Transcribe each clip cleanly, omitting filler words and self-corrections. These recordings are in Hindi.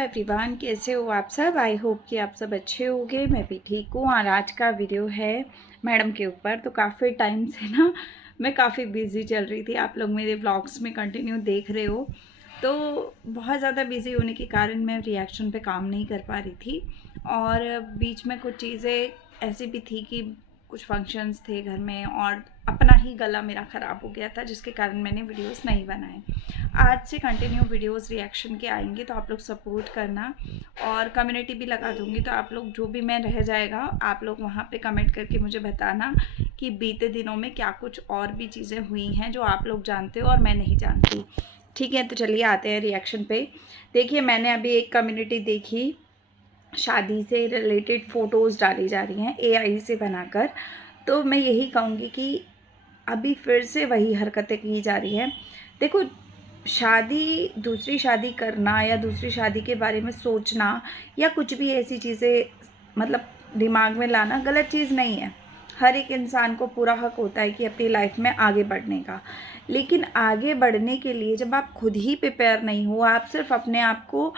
एवरीवन, कैसे हो आप सब। आई होप कि आप सब अच्छे होंगे। मैं भी ठीक हूँ। और आज का वीडियो है मैडम के ऊपर। तो काफ़ी टाइम से ना मैं काफ़ी बिजी चल रही थी। आप लोग मेरे व्लॉग्स में कंटिन्यू देख रहे हो। तो बहुत ज़्यादा बिजी होने के कारण मैं रिएक्शन पे काम नहीं कर पा रही थी। और बीच में कुछ चीज़ें ऐसी भी थी कि कुछ फंक्शंस थे घर में और अपना ही गला मेरा ख़राब हो गया था, जिसके कारण मैंने वीडियोस नहीं बनाए। आज से कंटिन्यू वीडियोस रिएक्शन के आएंगे, तो आप लोग सपोर्ट करना। और कम्युनिटी भी लगा दूंगी, तो आप लोग जो भी मैं रह जाएगा आप लोग वहाँ पे कमेंट करके मुझे बताना कि बीते दिनों में क्या कुछ और भी चीज़ें हुई हैं जो आप लोग जानते हो और मैं नहीं जानती। ठीक है, तो चलिए आते हैं रिएक्शन पे। देखिए, मैंने अभी एक कम्युनिटी देखी, शादी से रिलेटेड फ़ोटोज़ डाली जा रही हैं एआई से बनाकर। तो मैं यही कहूँगी कि अभी फिर से वही हरकतें की जा रही हैं। देखो, शादी, दूसरी शादी करना या दूसरी शादी के बारे में सोचना या कुछ भी ऐसी चीज़ें मतलब दिमाग में लाना गलत चीज़ नहीं है। हर एक इंसान को पूरा हक होता है कि अपनी लाइफ में आगे बढ़ने का। लेकिन आगे बढ़ने के लिए जब आप खुद ही प्रिपेयर नहीं हो, आप सिर्फ अपने आप को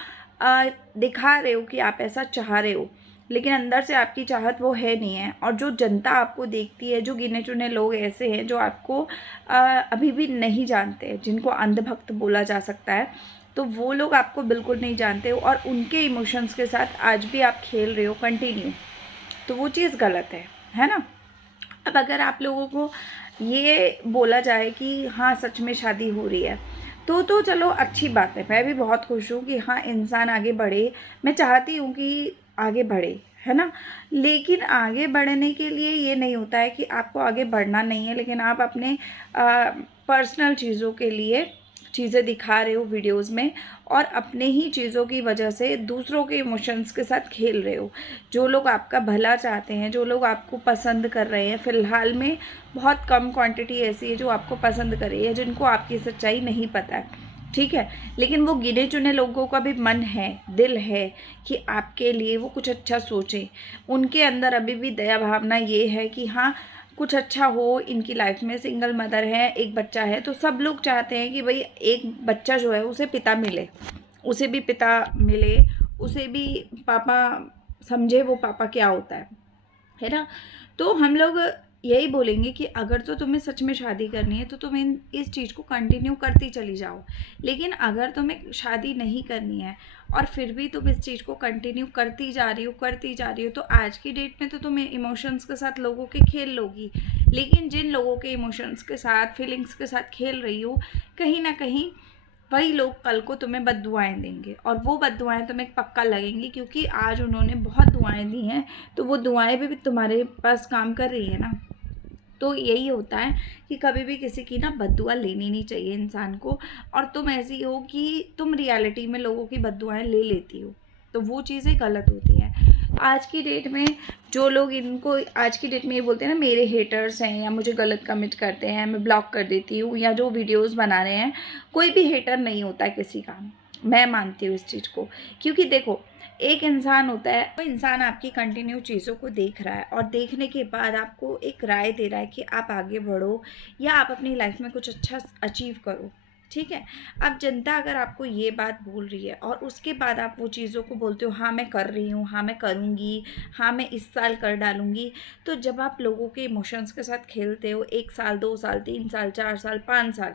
दिखा रहे हो कि आप ऐसा चाह रहे हो, लेकिन अंदर से आपकी चाहत वो है नहीं है। और जो जनता आपको देखती है, जो गिने चुने लोग ऐसे हैं जो आपको अभी भी नहीं जानते, जिनको अंधभक्त बोला जा सकता है, तो वो लोग आपको बिल्कुल नहीं जानते हो और उनके इमोशंस के साथ आज भी आप खेल रहे हो कंटिन्यू। तो वो चीज़ गलत है ना। अब अगर आप लोगों को ये बोला जाए कि हाँ सच में शादी हो रही है, तो चलो अच्छी बात है। मैं भी बहुत खुश हूँ कि हाँ इंसान आगे बढ़े। मैं चाहती हूँ कि आगे बढ़े, है ना। लेकिन आगे बढ़ने के लिए ये नहीं होता है कि आपको आगे बढ़ना नहीं है, लेकिन आप अपने पर्सनल चीज़ों के लिए चीज़ें दिखा रहे हो वीडियोस में और अपने ही चीज़ों की वजह से दूसरों के इमोशंस के साथ खेल रहे हो। जो लोग आपका भला चाहते हैं, जो लोग आपको पसंद कर रहे हैं, फ़िलहाल में बहुत कम क्वांटिटी ऐसी है जो आपको पसंद कर रही है, जिनको आपकी सच्चाई नहीं पता है, ठीक है। लेकिन वो गिने चुने लोगों का भी मन है, दिल है कि आपके लिए वो कुछ अच्छा सोचें। उनके अंदर अभी भी दया भावना ये है कि हाँ कुछ अच्छा हो इनकी लाइफ में। सिंगल मदर है, एक बच्चा है, तो सब लोग चाहते हैं कि भाई एक बच्चा जो है उसे पिता मिले, उसे भी पिता मिले, उसे भी पापा समझे वो पापा क्या होता है ना। तो हम लोग यही बोलेंगे कि अगर तो तुम्हें सच में शादी करनी है तो तुम इस चीज़ को कंटिन्यू करती चली जाओ। लेकिन अगर तुम्हें शादी नहीं करनी है और फिर भी तुम इस चीज़ को कंटिन्यू करती जा रही हो, तो आज की डेट में तो तुम इमोशंस के साथ लोगों के खेल लोगी। लेकिन जिन लोगों के इमोशंस के साथ, फीलिंग्स के साथ खेल रही हो, कहीं ना कहीं वही लोग कल को तुम्हें बद्दुआएं देंगे। और वो बद्दुआएं तुम्हें पक्का लगेंगी, क्योंकि आज उन्होंने बहुत दुआएं दी हैं, तो वो दुआएं भी तुम्हारे पास काम कर रही है ना। तो यही होता है कि कभी भी किसी की ना बद्दुआ लेनी नहीं चाहिए इंसान को। और तुम ऐसी हो कि तुम रियलिटी में लोगों की बद्दुआएं ले लेती हो, तो वो चीज़ें गलत होती हैं। आज की डेट में जो लोग इनको आज की डेट में ये बोलते हैं ना मेरे हेटर्स हैं या मुझे गलत कमेंट करते हैं, मैं ब्लॉक कर देती हूँ, या जो वीडियोस बना रहे हैं, कोई भी हेटर नहीं होता है किसी का। मैं मानती हूँ इस चीज़ को, क्योंकि देखो एक इंसान होता है, वो इंसान आपकी कंटिन्यू चीज़ों को देख रहा है और देखने के बाद आपको एक राय दे रहा है कि आप आगे बढ़ो या आप अपनी लाइफ में कुछ अच्छा अचीव करो, ठीक है। अब जनता अगर आपको ये बात बोल रही है और उसके बाद आप वो चीज़ों को बोलते हो हाँ मैं कर रही हूँ, हाँ मैं करूँगी, हाँ मैं इस साल कर डालूँगी, तो जब आप लोगों के इमोशंस के साथ खेलते हो, 1 साल 2 साल 3 साल 4 साल 5 साल,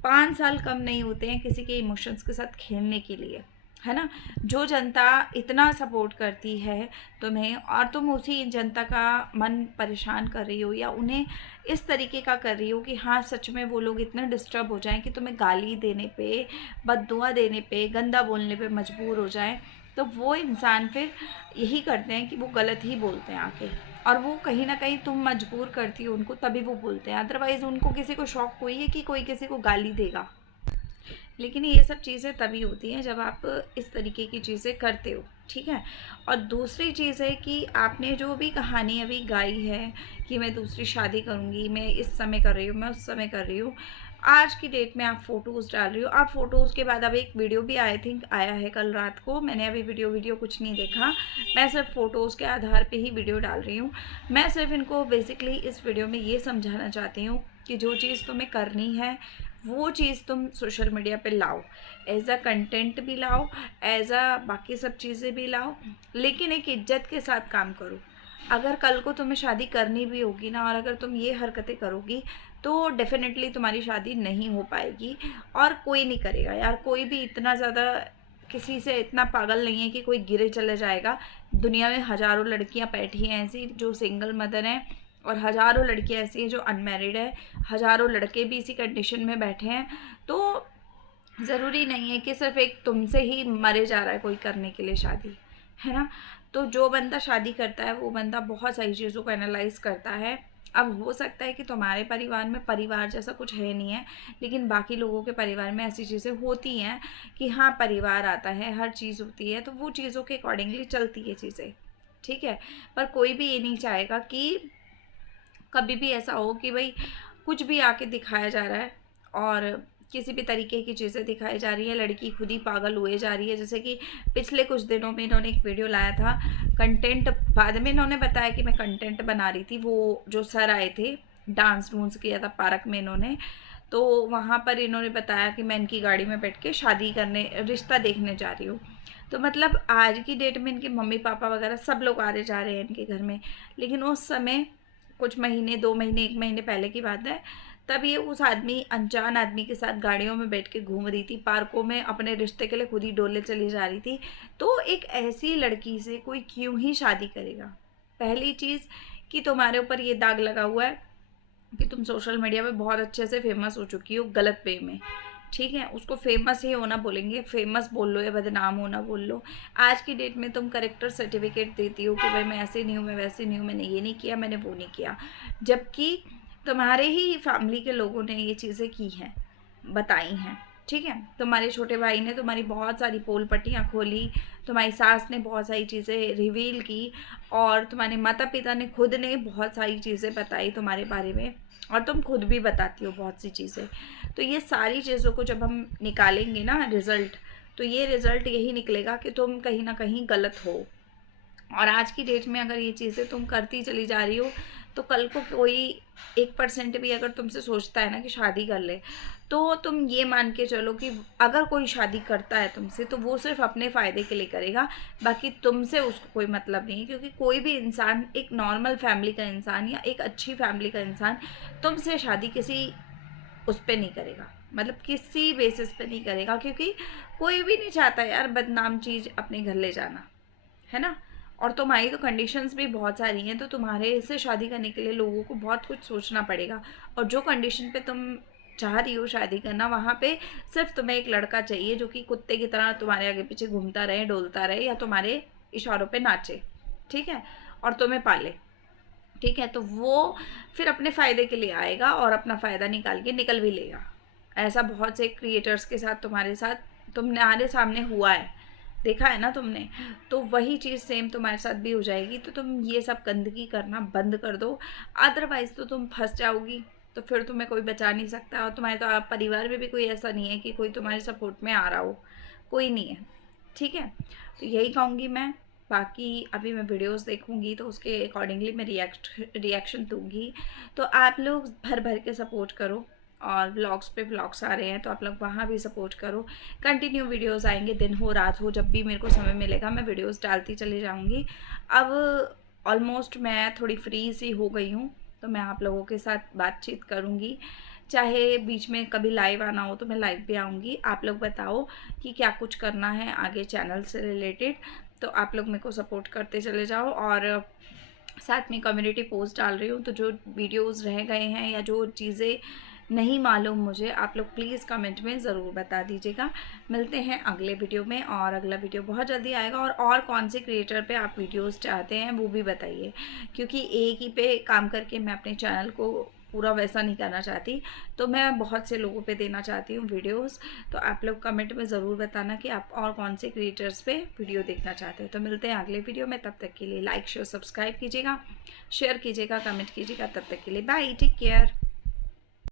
5 साल कम नहीं होते हैं किसी के इमोशंस के साथ खेलने के लिए, है ना। जो जनता इतना सपोर्ट करती है तुम्हें और तुम उसी जनता का मन परेशान कर रही हो या उन्हें इस तरीके का कर रही हो कि हाँ सच में वो लोग इतने डिस्टर्ब हो जाएं कि तुम्हें गाली देने पे, बद्दुआ देने पे, गंदा बोलने पे मजबूर हो जाएं, तो वो इंसान फिर यही करते हैं कि वो गलत ही बोलते हैं आके। और वो कहीं ना कहीं तुम मजबूर करती हो उनको, तभी वो बोलते हैं। अदरवाइज़ उनको किसी को शौक कोई है कि कोई किसी को गाली देगा। लेकिन ये सब चीज़ें तभी होती हैं जब आप इस तरीके की चीज़ें करते हो, ठीक है। और दूसरी चीज़ है कि आपने जो भी कहानी अभी गाई है कि मैं दूसरी शादी करूँगी, मैं इस समय कर रही हूँ, मैं उस समय कर रही हूँ, आज की डेट में आप फ़ोटोज़ डाल रही हो। आप फ़ोटोज़ के बाद अब एक वीडियो भी आई थिंक आया है कल रात को, मैंने अभी वीडियो कुछ नहीं देखा, मैं सिर्फ फ़ोटोज़ के आधार पे ही वीडियो डाल रही हूँ। मैं सिर्फ इनको बेसिकली इस वीडियो में ये समझाना चाहती हूँ कि जो चीज़ तुम्हें करनी है वो चीज़ तुम सोशल मीडिया पे लाओ, एज अ कंटेंट भी लाओ, एज अ बाकी सब चीज़ें भी लाओ, लेकिन एक इज्जत के साथ काम करो। अगर कल को तुम्हें शादी करनी भी होगी ना, और अगर तुम ये हरकतें करोगी तो डेफिनेटली तुम्हारी शादी नहीं हो पाएगी, और कोई नहीं करेगा यार। कोई भी इतना ज़्यादा किसी से इतना पागल नहीं है कि कोई गिरे चले जाएगा। दुनिया में हज़ारों लड़कियां बैठी हैं ऐसी जो सिंगल मदर हैं, और हज़ारों लड़कियां ऐसी हैं जो अनमैरिड है, हज़ारों लड़के भी इसी कंडीशन में बैठे हैं। तो ज़रूरी नहीं है कि सिर्फ एक तुमसे ही मरे जा रहा है कोई करने के लिए शादी, है ना। तो जो बंदा शादी करता है वो बंदा बहुत सारी चीज़ों को एनालाइज करता है। अब हो सकता है कि तुम्हारे परिवार में परिवार जैसा कुछ है नहीं है, लेकिन बाकी लोगों के परिवार में ऐसी चीज़ें होती हैं कि हाँ परिवार आता है, हर चीज़ होती है, तो वो चीज़ों के अकॉर्डिंगली चलती है चीज़ें, ठीक है। पर कोई भी ये नहीं चाहेगा कि कभी भी ऐसा हो कि भाई कुछ भी आके दिखाया जा रहा है और किसी भी तरीके की चीज़ें दिखाई जा रही है, लड़की खुद ही पागल हुए जा रही है। जैसे कि पिछले कुछ दिनों में इन्होंने एक वीडियो लाया था, कंटेंट बाद में इन्होंने बताया कि मैं कंटेंट बना रही थी। वो जो सर आए थे, डांस डूंस किया था पार्क में इन्होंने, तो वहाँ पर इन्होंने बताया कि मैं इनकी गाड़ी में बैठ के शादी करने, रिश्ता देखने जा रही हूँ। तो मतलब आज की डेट में इनके मम्मी पापा वगैरह सब लोग आ रहे जा रहे हैं इनके घर में, लेकिन उस समय कुछ महीने, 2 महीने, 1 महीने पहले की बात है, तब ये उस आदमी, अनजान आदमी के साथ गाड़ियों में बैठ के घूम रही थी, पार्कों में अपने रिश्ते के लिए खुद ही डोले चली जा रही थी। तो एक ऐसी लड़की से कोई क्यों ही शादी करेगा? पहली चीज़ कि तुम्हारे ऊपर ये दाग लगा हुआ है कि तुम सोशल मीडिया पे बहुत अच्छे से फेमस हो चुकी हो गलत वे में, ठीक है। उसको फेमस ही होना बोलेंगे, फेमस बोल लो या बदनाम होना बोल लो। आज की डेट में तुम करेक्टर सर्टिफिकेट देती हो कि भाई मैं ऐसे नहीं हूँ, मैं वैसे नहीं हूँ, मैंने ये नहीं किया, मैंने वो नहीं किया, जबकि तुम्हारे ही फैमिली के लोगों ने ये चीज़ें की हैं, बताई हैं, ठीक है। तुम्हारे छोटे भाई ने तुम्हारी बहुत सारी पोल पट्टियाँ खोली, तुम्हारी सास ने बहुत सारी चीज़ें रिवील की, और तुम्हारे माता पिता ने खुद ने बहुत सारी चीज़ें बताई तुम्हारे बारे में, और तुम खुद भी बताती हो बहुत सी चीज़ें। तो ये सारी चीज़ों को जब हम निकालेंगे ना रिज़ल्ट, तो ये रिज़ल्ट यही निकलेगा कि तुम कहीं ना कहीं गलत हो। और आज की डेट में अगर ये चीज़ें तुम करती चली जा रही हो, तो कल को कोई 1% भी अगर तुमसे सोचता है ना कि शादी कर ले, तो तुम ये मान के चलो कि अगर कोई शादी करता है तुमसे तो वो सिर्फ अपने फ़ायदे के लिए करेगा, बाकी तुमसे उसको कोई मतलब नहीं है। क्योंकि कोई भी इंसान, एक नॉर्मल फैमिली का इंसान या एक अच्छी फैमिली का इंसान तुमसे शादी किसी उस पर नहीं करेगा, मतलब किसी बेसिस पे नहीं करेगा, क्योंकि कोई भी नहीं चाहता यार बदनाम चीज़ अपने घर ले जाना, है ना। और तुम्हारी तो कंडीशंस भी बहुत सारी हैं, तो तुम्हारे से शादी करने के लिए लोगों को बहुत कुछ सोचना पड़ेगा। और जो कंडीशन पे तुम चाह रही हो शादी करना, वहाँ पे सिर्फ तुम्हें एक लड़का चाहिए जो कि कुत्ते की तरह तुम्हारे आगे पीछे घूमता रहे, डोलता रहे, या तुम्हारे इशारों पे नाचे, ठीक है, और तुम्हें पाले, ठीक है। तो वो फिर अपने फ़ायदे के लिए आएगा और अपना फ़ायदा निकाल के निकल भी लेगा। ऐसा बहुत से क्रिएटर्स के साथ तुम्हारे साथ, तुम्हारे सामने हुआ है, देखा है ना तुमने। तो वही चीज़ सेम तुम्हारे साथ भी हो जाएगी। तो तुम ये सब गंदगी करना बंद कर दो, अदरवाइज़ तो तुम फंस जाओगी, तो फिर तुम्हें कोई बचा नहीं सकता। और तुम्हारे तो परिवार में भी कोई ऐसा नहीं है कि कोई तुम्हारे सपोर्ट में आ रहा हो, कोई नहीं है, ठीक है। तो यही कहूँगी मैं। बाकी अभी मैं वीडियोस देखूंगी तो उसके अकॉर्डिंगली मैं रिएक्शन दूंगी। तो आप लोग भर भर के सपोर्ट करो, और व्लॉग्स पे व्लॉग्स आ रहे हैं तो आप लोग वहाँ भी सपोर्ट करो। कंटिन्यू वीडियोस आएंगे, दिन हो रात हो, जब भी मेरे को समय मिलेगा मैं वीडियोस डालती चली जाऊँगी। अब ऑलमोस्ट मैं थोड़ी फ्री सी हो गई हूँ, तो मैं आप लोगों के साथ बातचीत करूँगी। चाहे बीच में कभी लाइव आना हो तो मैं लाइव भी आऊँगी। आप लोग बताओ कि क्या कुछ करना है आगे चैनल से रिलेटेड, तो आप लोग मेरे को सपोर्ट करते चले जाओ। और साथ में कम्युनिटी पोस्ट डाल रही हूँ, तो जो वीडियोस रह गए हैं या जो चीज़ें नहीं मालूम मुझे, आप लोग प्लीज़ कमेंट में ज़रूर बता दीजिएगा। मिलते हैं अगले वीडियो में, और अगला वीडियो बहुत जल्दी आएगा। और कौन से क्रिएटर पे आप वीडियोस चाहते हैं वो भी बताइए, क्योंकि एक ही पे काम करके मैं अपने चैनल को पूरा वैसा नहीं करना चाहती, तो मैं बहुत से लोगों पे देना चाहती हूँ वीडियोस। तो आप लोग कमेंट में ज़रूर बताना कि आप और कौन से क्रिएटर्स पे वीडियो देखना चाहते हैं। तो मिलते हैं अगले वीडियो में, तब तक के लिए लाइक शेयर सब्सक्राइब कीजिएगा, शेयर कीजिएगा, कमेंट कीजिएगा। तब तक के लिए बाय, टेक केयर।